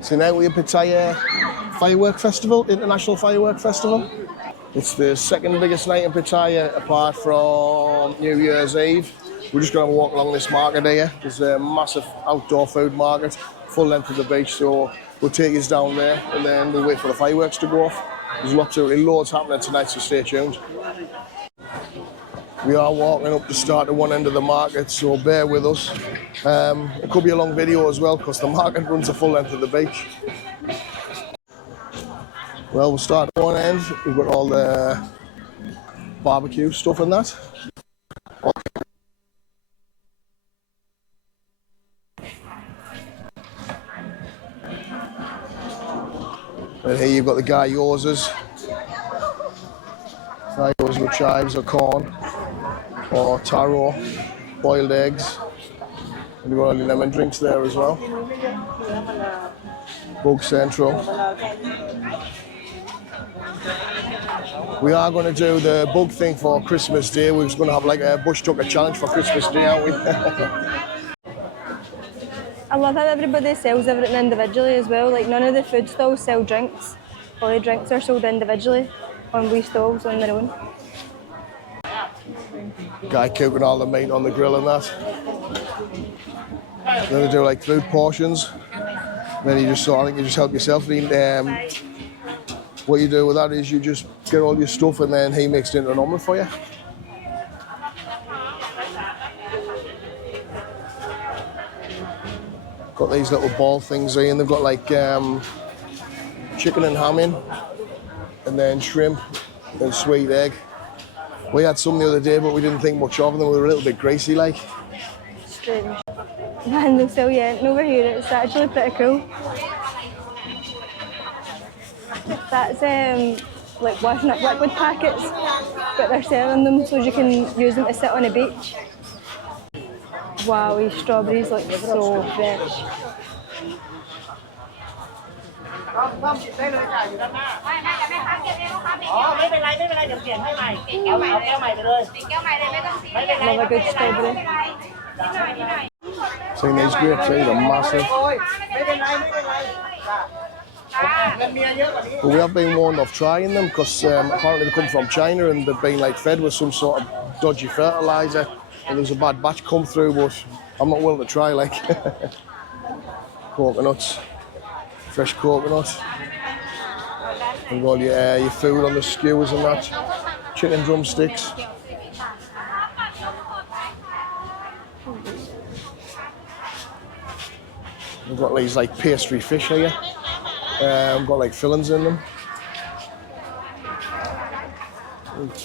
So now we're at Pattaya Firework Festival, International Firework Festival. It's the second biggest night in Pattaya apart from New Year's Eve. We're just going to walk along this market here. There's a massive outdoor food market, full length of the beach, so we'll take you down there and then we'll wait for the fireworks to go off. There's loads happening tonight, so stay tuned. We are walking up the start of one end of the market, so bear with us. It could be a long video as well because the market runs the full length of the beach. Well, we'll start at one end. We've got all the barbecue stuff and that. And here you've got the gyozas. Gyozas with chives or corn or taro, boiled eggs. And we've got all the lemon drinks there as well. Bug Central. We are going to do the bug thing for Christmas Day. We're just going to have like a bush tucker challenge for Christmas Day, aren't we? I love how everybody sells everything individually as well. Like none of the food stalls sell drinks. All the drinks are sold individually on wee stalls on their own. Guy cooking all the meat on the grill and that. Then they do like food portions. Then you just I think you just help yourself. What you do with that is you just get all your stuff and then he makes it into an omelette for you. Got these little ball things here and they've got like chicken and ham in and then shrimp and sweet egg. We had some the other day but we didn't think much of them. They were a little bit greasy like. Strange. Man, they'll sell you anything over here. It's actually pretty cool. That's like washing up liquid packets, but they're selling them so you can use them to sit on a beach. Wow, these strawberries look so fresh. Love a good strawberry. Seeing these grapes, these are massive. But we have been warned off trying them because apparently they come from China and they've been like fed with some sort of dodgy fertilizer and there's a bad batch come through, but I'm not willing to try like. Coconuts, fresh coconut. You've got your food on the skewers and that. Chicken drumsticks. We've got these like pastry fish here. We've got like fillings in them.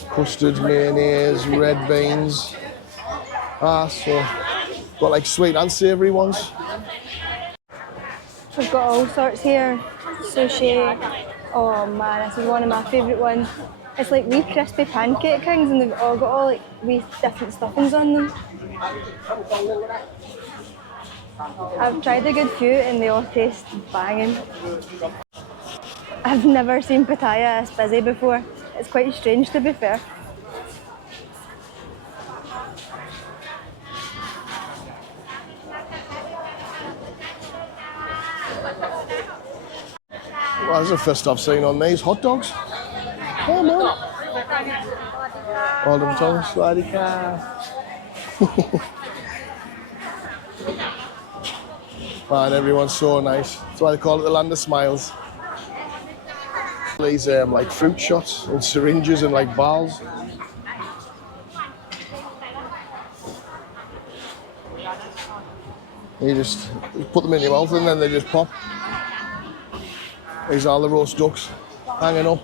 Custard, mayonnaise, red beans. So got like sweet and savoury ones. We've got all sorts here. Sushi. Oh man, this is one of my favourite ones. It's like wee crispy pancake things and they've all got all like wee different stuffings on them. I've tried a good few and they all taste banging. I've never seen Pattaya this busy before. It's quite strange to be fair. Well, this is the first I've seen on these hot dogs. Oh man. All them tongues, slidey car. Man, everyone's so nice. That's why they call it the land of smiles. These like fruit shots and syringes and like balls. You just put them in your mouth and then they just pop. These are the roast ducks hanging up.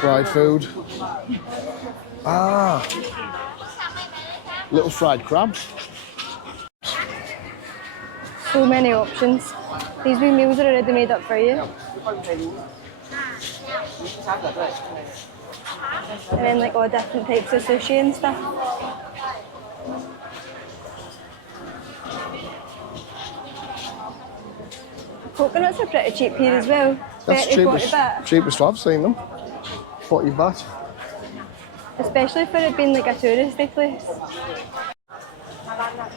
Fried food. Little fried crabs. So many options. These wee meals are already made up for you. And then like all different types of sushi and stuff. coconuts are pretty cheap here as well. That's 30, 40 baht. cheapest I've seen them. 40 baht. Especially for it being like a touristy place.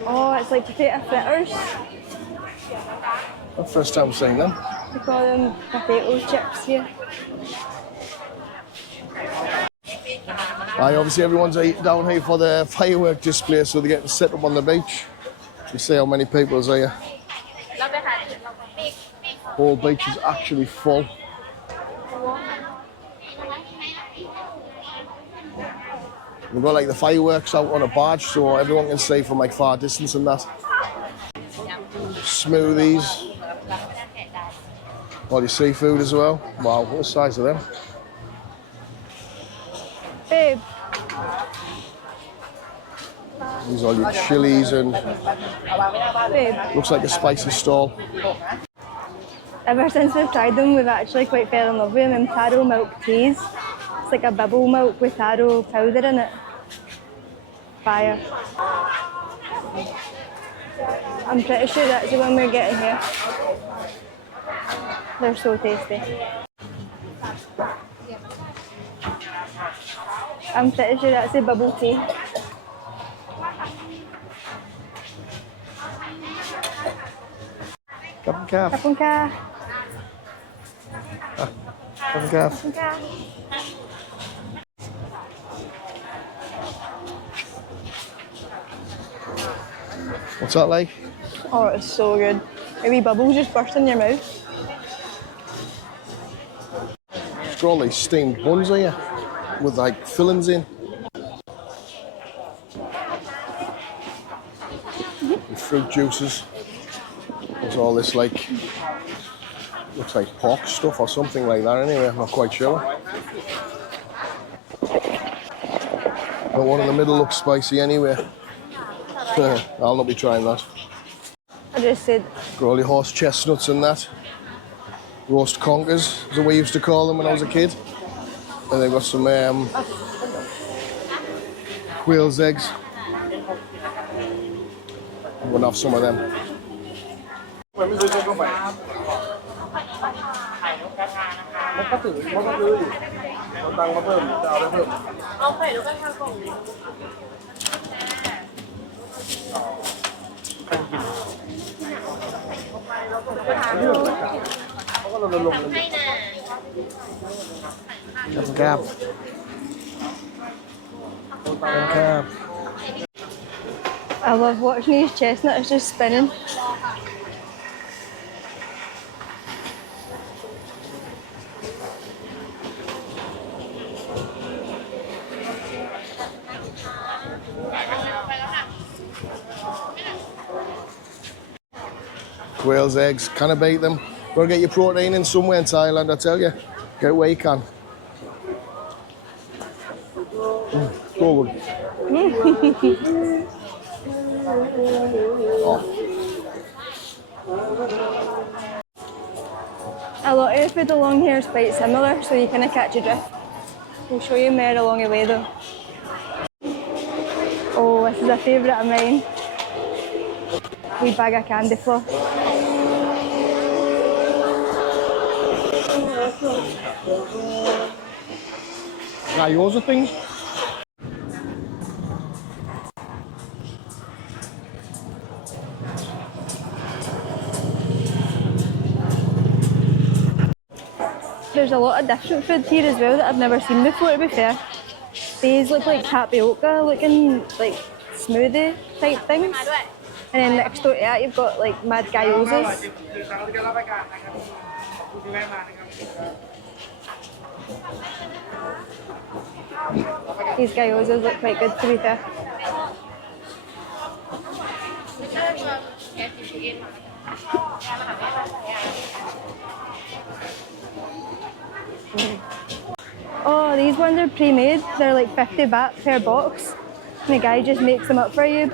Oh, it's like potato fritters. That's the first time I've seen them. We call them potato chips here. Aye, obviously everyone's down here for the firework display, so they're getting set up on the beach. You see how many people's here. Whole beach is actually full. We've got like the fireworks out on a barge, so everyone can see from like far distance and that. Smoothies. All your seafood as well. Wow, what the size of them? Babe, These are all your chilies and babe. looks like a spicy stall. Ever since we've tried them, we've actually quite fell in love with them. Taro milk teas. It's like a bubble milk with taro powder in it. Fire. I'm pretty sure that's the one we're getting here. They're so tasty. I'm pretty sure that's the bubble tea. Cup and calf. Kapun ka. Cup and calf. Kapun ka. What's that like? Oh, it's so good. A wee bubble just burst in your mouth. It's got all these steamed buns here with like fillings in. And fruit juices. There's all this like, looks like pork stuff or something like that anyway, I'm not quite sure. But one in the middle looks spicy anyway. I'll not be trying that. I just said, Got all your horse chestnuts and that. Roast conkers, is what we used to call them when I was a kid. And they've got some quail's eggs. We'll have some of them. That's a gap. I love watching these chestnuts just spinning. Quail's eggs, can I bake them? Gotta get your protein in somewhere in Thailand, I tell you. Get it where you can. So good. Oh. A lot of food along here is quite similar, so you kind of catch a drift. We'll show you more along the way though. Oh, this is a favourite of mine. Wee bag of candy floss. Yours are things? There's a lot of different food here as well that I've never seen before, to be fair. These look like tapioca looking like smoothie type things. And then next door to that you've got like mad gyozas. These gyozas look quite good, to be fair. Oh, these ones are pre-made. They're like 50 baht per box. And the guy just makes them up for you.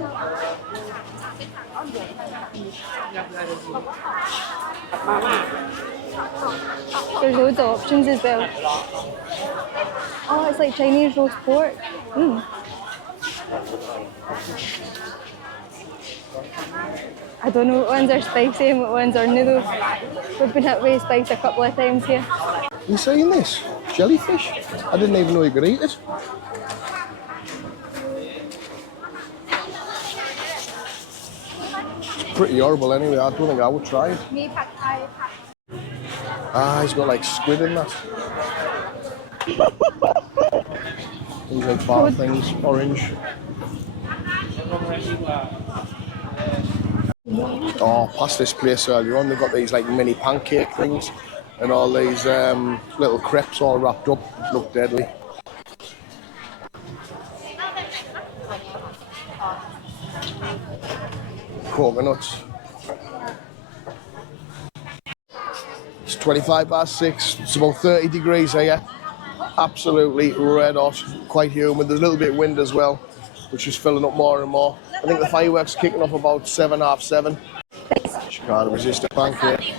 There's loads of options as well. Oh, it's like Chinese roast pork. I don't know what ones are spicy and what ones are noodles. We've been hit with spice a couple of times here. You saying this? Jellyfish? I didn't even know you could eat it. It's pretty horrible anyway. I don't think I would try it. Ah, he's got like squid in that. Things like bar things, orange. Oh, past this place earlier on, they've got these like mini pancake things and all these little crepes all wrapped up. Look deadly. Coconuts. It's 25 past 6. It's about 30 degrees here. Absolutely red hot, quite humid. There's a little bit of wind as well, which is filling up more and more. I think the fireworks are kicking off about 7, half 7. She can't resist a pancake.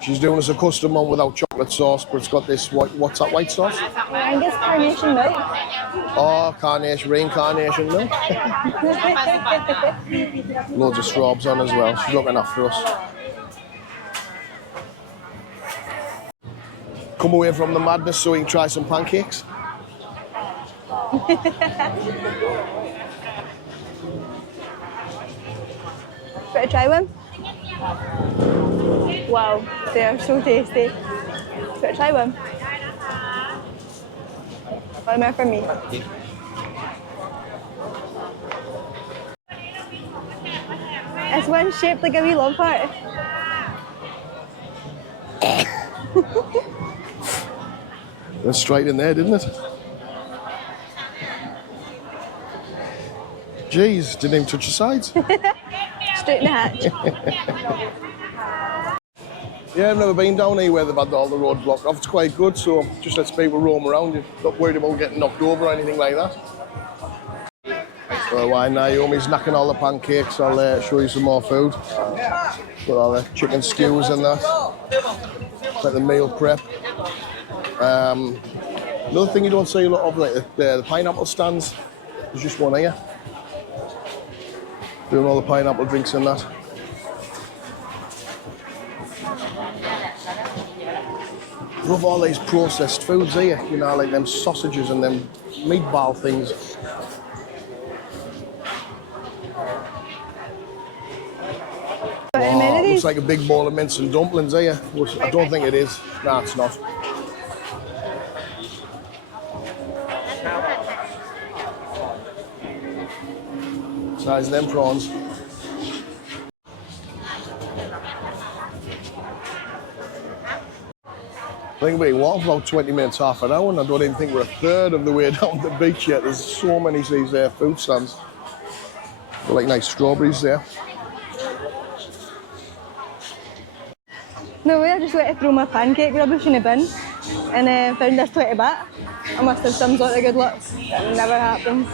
She's doing us a custom one without chocolate sauce, but it's got this, what's that white sauce? I guess carnation milk. Oh, carnation, reincarnation milk. Loads of straws on as well. She's looking after us. Come away from the madness so we can try some pancakes. Better try one? Wow, they are so tasty. Better try one? One more for me. It's one shaped like a wee love heart. Went straight in there, didn't it? Jeez, didn't even touch the sides. Straight in the hatch. Yeah, I've never been down here where they've had all the road blocked off. It's quite good, so just lets people roam around. You're not worried about getting knocked over or anything like that. So while Naomi's knacking all the pancakes, I'll show you some more food. Got all the chicken stews and that. Like the meal prep. Another thing you don't see a lot of, like the pineapple stands. There's just one here. Doing all the pineapple drinks and that. Love all these processed foods here, you know, like them sausages and them meatball things. Wow, looks like a big bowl of mince and dumplings here. I don't think it is. Nah, it's not. Size them prawns. I think we walked about 20 minutes, half an hour, and I don't even think we're a third of the way down the beach yet. There's so many of these food stands. They're like nice strawberries there. No way, I just went to throw my pancake rubbish in a bin and found this 20 baht. I must have some sort of good luck. That never happens.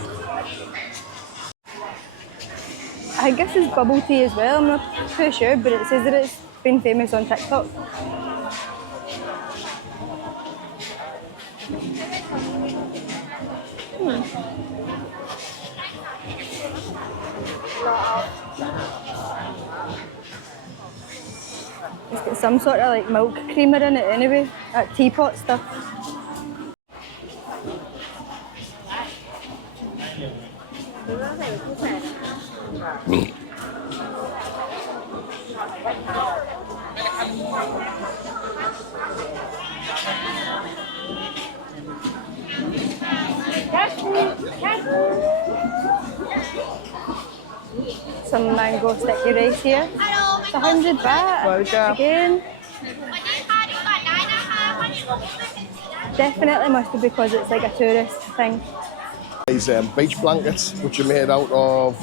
I guess it's bubble tea as well, I'm not too sure, but it says that it's been famous on TikTok. It's got some sort of like milk creamer in it anyway, that teapot stuff. Some mango sticky rice here. It's 100 baht. Again. Definitely must be because it's like a tourist thing. These beach blankets, which are made out of,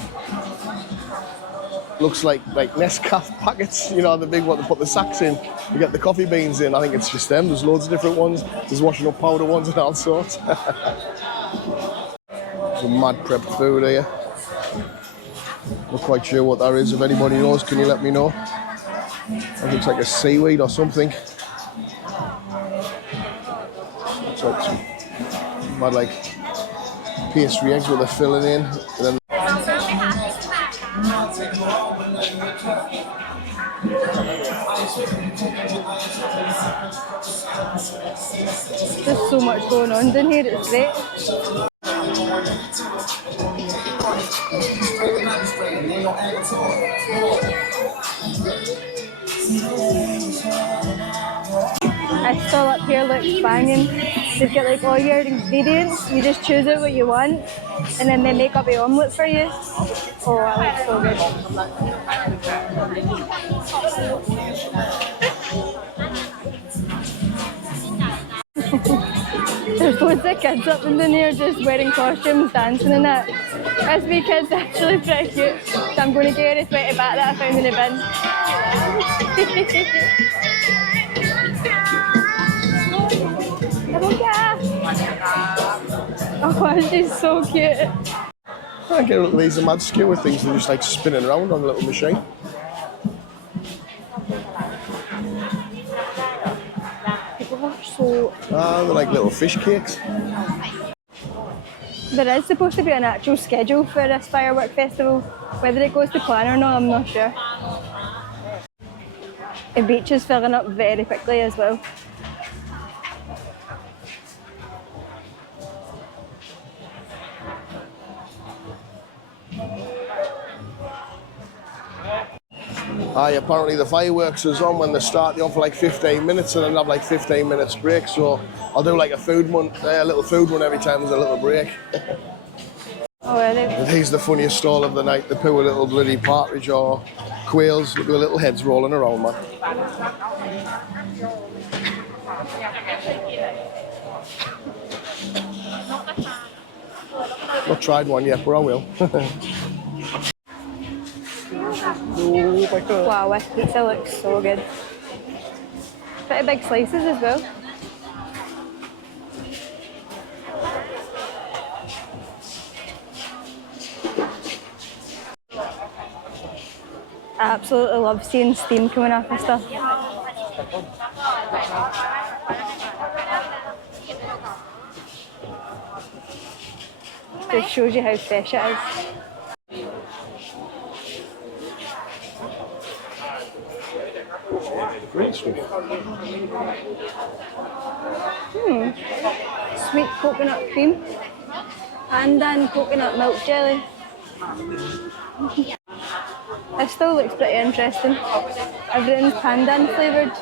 looks like Nescafe packets, you know, the big one to put the sacks in. You get the coffee beans in. I think it's just them. There's loads of different ones. There's washing up powder ones and all sorts. Some mad prep food here. Not quite sure what that is. If anybody knows, can you let me know? It looks like a seaweed or something. Looks like some mad like pastry eggs with the filling in. And then There's so much going on down here, it's great. This stall up here looks banging. They've got like all your ingredients, you just choose out what you want and then they make up the omelette for you. Oh, that looks so good. There's loads of kids up in here just wearing costumes, dancing and that. This wee kid's actually pretty cute. So I'm going to get her a 20 baht that I found in the bin. Oh, she's so cute. I get a little laser mad skewer things and just like spinning around on a little machine. People are so... Ah, they're like little fish cakes. There is supposed to be an actual schedule for this firework festival. Whether it goes to plan or not, I'm not sure. The beach is filling up very quickly as well. Aye, apparently the fireworks is on when they start. They on for like 15 minutes and then have like 15 minutes break. So I'll do like a little food one every time there's a little break. Oh, really? And here's the funniest stall of the night. They put a little bloody partridge or quails with their little heads rolling around, man. Not tried one yet, but I will. Wow, this pizza looks so good. Pretty big slices as well. I absolutely love seeing steam coming off this stuff. Just shows you how fresh it is. Great stuff. Sweet coconut cream, pandan coconut milk jelly. It still looks pretty interesting. Everything's pandan flavoured.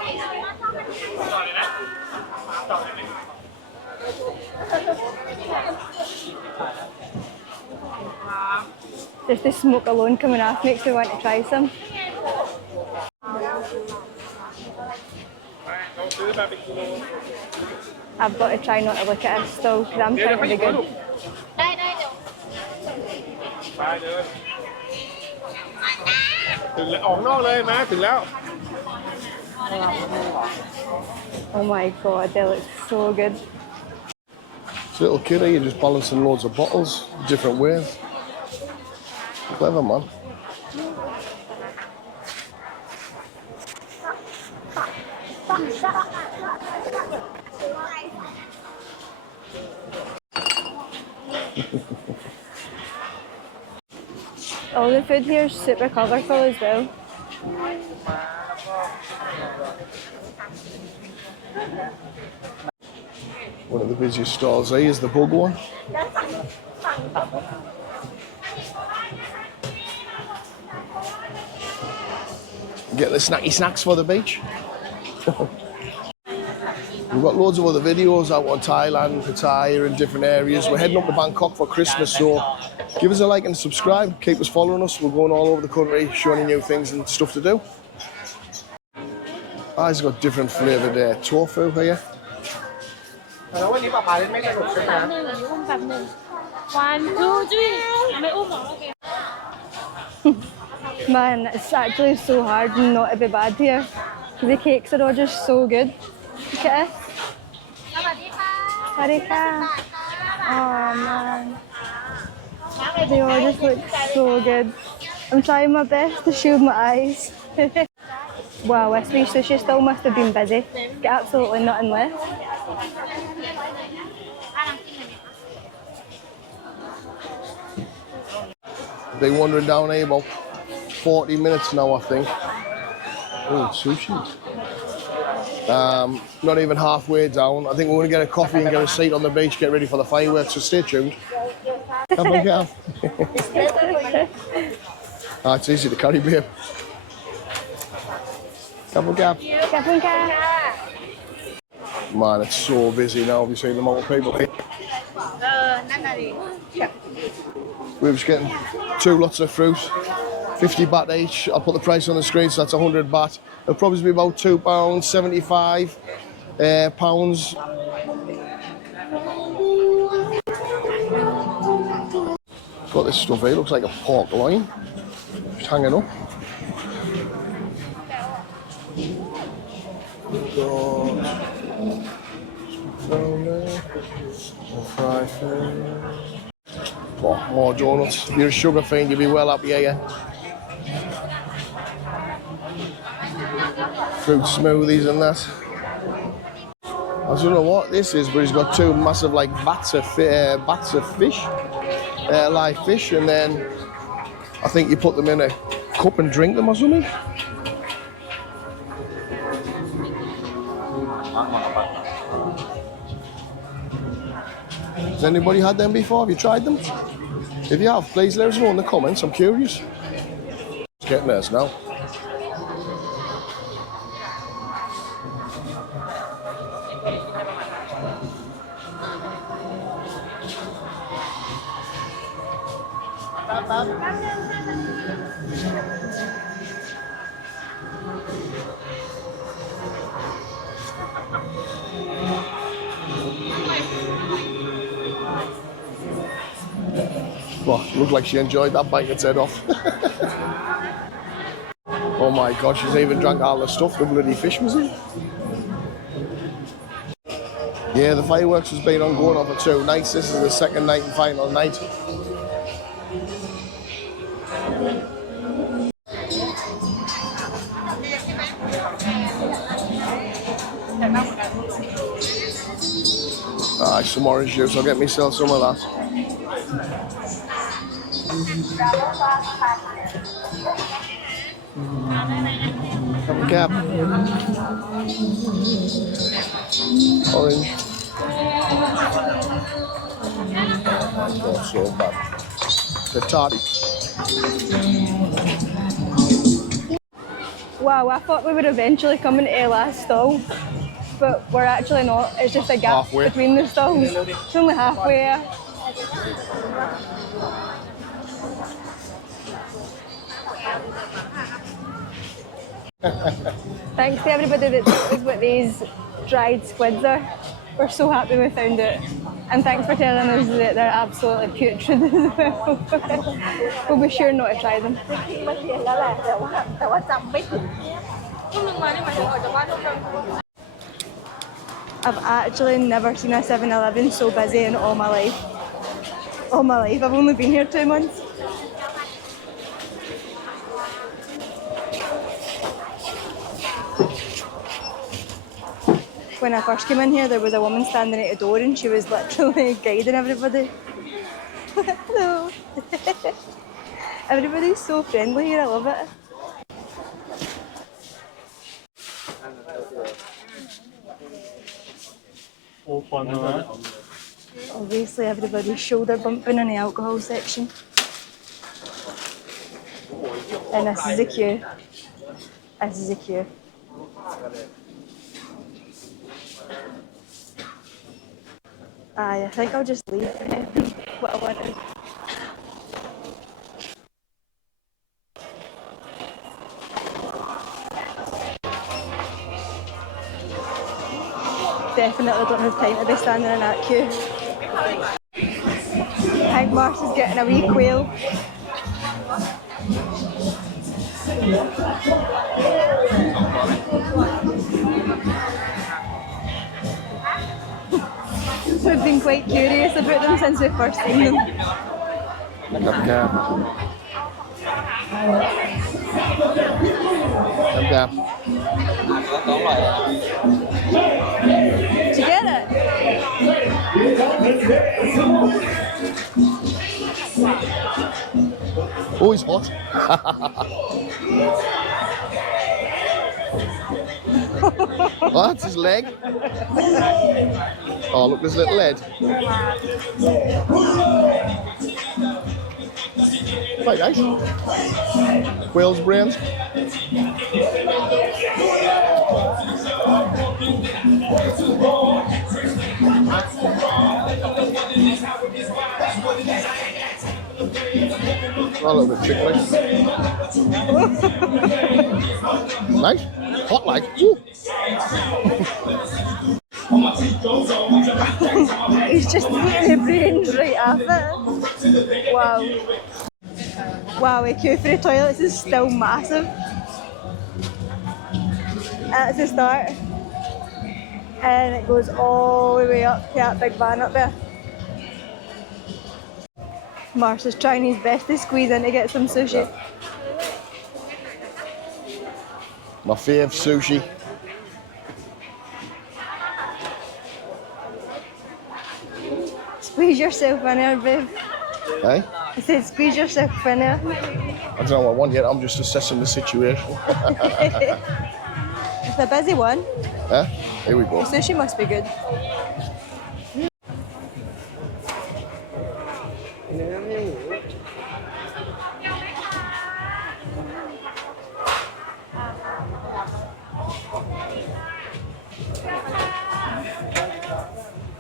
Just the smoke alone coming off makes me want to try some. I've got to try not to look at it still because I'm trying to be good. Oh my god, they look so good. It's a little kid here just balancing loads of bottles, different ways. Clever, man. All the food here is super colourful as well. One of the busiest stalls here is the bug one. Get the snacky snacks for the beach. We've got loads of other videos out on Thailand, Pattaya and different areas. We're heading up to Bangkok for Christmas, so give us a like and subscribe. Keep us following us. We're going all over the country, showing you new things and stuff to do. It's got different flavoured tofu here. Man, it's actually so hard not to be bad here. The cakes are all just so good. Look at this. Sarika. Oh man. They all just look so good. I'm trying my best to shield my eyes. Wow, this wee sushi stall must have been busy. Got absolutely nothing left. Been wandering down here about 40 minutes now, I think. Oh, sushi. Not even halfway down. I think we're going to get a coffee and get a seat on the beach, get ready for the fireworks, so stay tuned. Come on, Gav. It's easy to carry, babe. Come on, Gav. Man, it's so busy now. Have you seen the amount of people here? We're just getting 2 lots of fruit, 50 baht each. I'll put the price on the screen, so that's 100 baht. It'll probably be about £2.75 pounds. Got this stuff here, looks like a pork loin, just hanging up. Oh, more donuts. If you're a sugar fiend, you'll be well up here. Fruit smoothies and that. I don't know what this is, but he's got 2 massive like bats of fish, live fish, and then I think you put them in a cup and drink them or something. Has anybody had them before? Have you tried them? If you have, please let us know in the comments. I'm curious. It's getting us now. Well, looked like she enjoyed that, bite its head off. Oh my god, she's even drank all the stuff the bloody fish was in. Yeah, the fireworks has been ongoing over 2 nights. This is the second night and final night. Some orange juice, I'll get myself some of that. Come on, Cap. Orange. Not so bad. The toddy. Wow, I thought we would eventually come into the last stall, but we're actually not. It's just a gap Halfway. between the stalls. It's only halfway. Thanks to everybody that told us what these dried squids are. We're so happy we found it. And thanks for telling us that they're absolutely putrid as well. We'll be sure not to try them. I've actually never seen a 7-Eleven so busy in all my life. All my life. I've only been here 2 months. When I first came in here, there was a woman standing at the door and she was literally guiding everybody. Hello. Everybody's so friendly here, I love it. Obviously everybody's shoulder bumping in the alcohol section. And this is the queue. This is the queue. I think I'll just leave what I wanted. Definitely don't have time to be standing in that queue. I think Mars is getting a wee quail. We've been quite curious about them since we first seen them. Did you get it? Oh, he's hot. Oh, that's his leg. Oh, look, there's a little head. Quite nice. Whale's brains. Oh, a little bit ticklish. Nice. Hot like. Woo. He's just eating the brains right off it. Wow. Wow, the queue for the toilets is still massive. That's the start. And it goes all the way up to that big van up there. Mars is trying his best to squeeze in to get some sushi. My fave sushi. Squeeze yourself in there, babe. Hey? I said squeeze yourself in there. I don't know what I want yet. I'm just assessing the situation. It's a busy one. Huh? Here we go. The sushi must be good.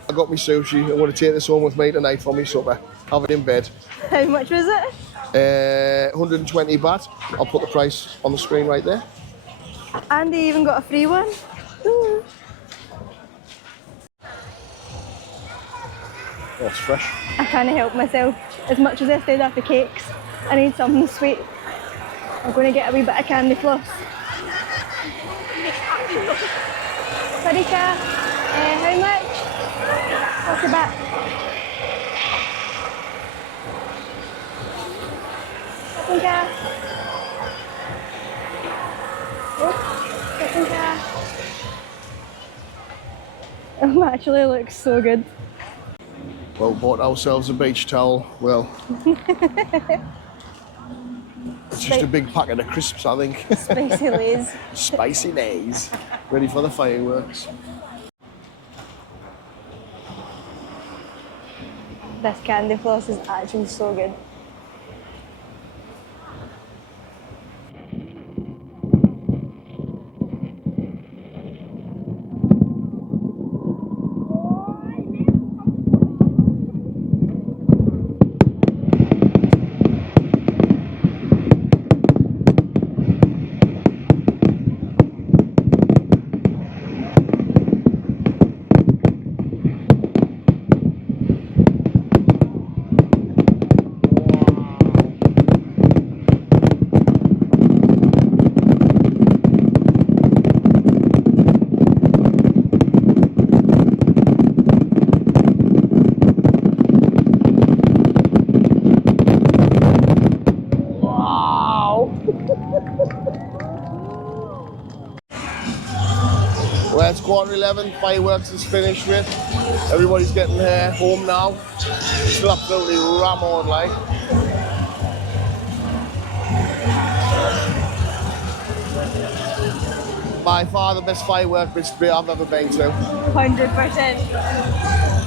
I got me sushi. I'm going to take this home with me tonight for my supper. Have it in bed. How much was it? 120 baht. I'll put the price on the screen right there. And they even got a free one. Ooh. Oh, it's fresh. I can't help myself. As much as I stayed after cakes, I need something sweet. I'm going to get a wee bit of candy floss. Sarika, how much? What's the back? Sarika. Sarika. Actually looks so good. Well, bought ourselves a beach towel. Well, it's just a big packet of crisps, I think. Spicy Lays. Spicy Lays. Ready for the fireworks. This candy floss is actually so good. Well, it's 11:15, fireworks is finished with. Everybody's getting home now. Still absolutely rammed like. By far the best firework display I've ever been to. 100%.